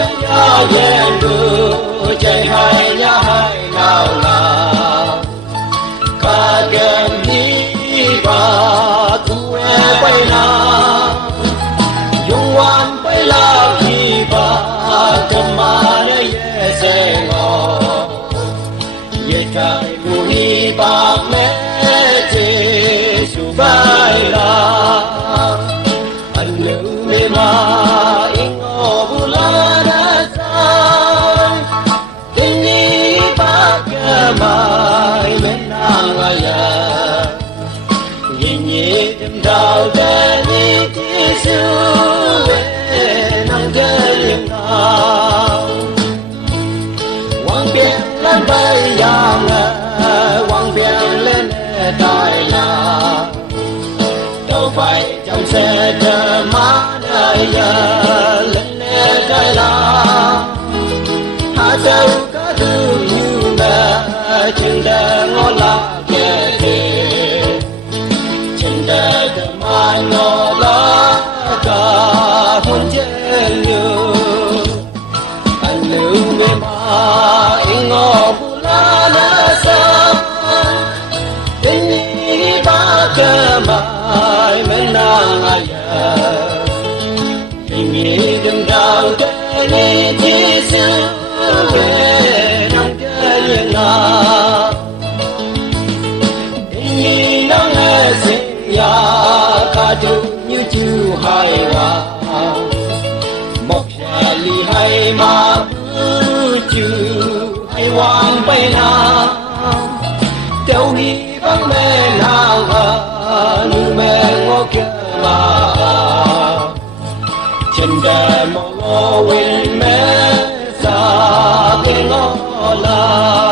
ya yen du chạy hai ya hai nào là ca kem đi và thu e bay na yung wan bay la khi ba kama ne ye se ngo ye kai du ni ba me che su bay la an lu me ma ingo bu la na sa tin ni ba mai me na nga ya yin ye dem dao de ni ti su we nang de yin na wang bian lan bai yang wang bian lên đại la đâu phải trong xe chờ má đời giờ lên đại la hạ châu có thương như mẹ trên đời ngó la kề kề trên đời thơ mai ngó la cả hôn trên như anh lưu mê ma in ngó bu la na sa đến ni ba cơ mai men nang aya in ni đừng đau để ni chi sư về nang chơi na in ni nang nghe sinh ya ca tu như chiu hai hoa một nhà ly hai ma bư chiu hai hoang bay na đâu hi vắng mẹ nào như mẹ ngó kia mà trên đời mong ngó quên mẹ xa cái ngó là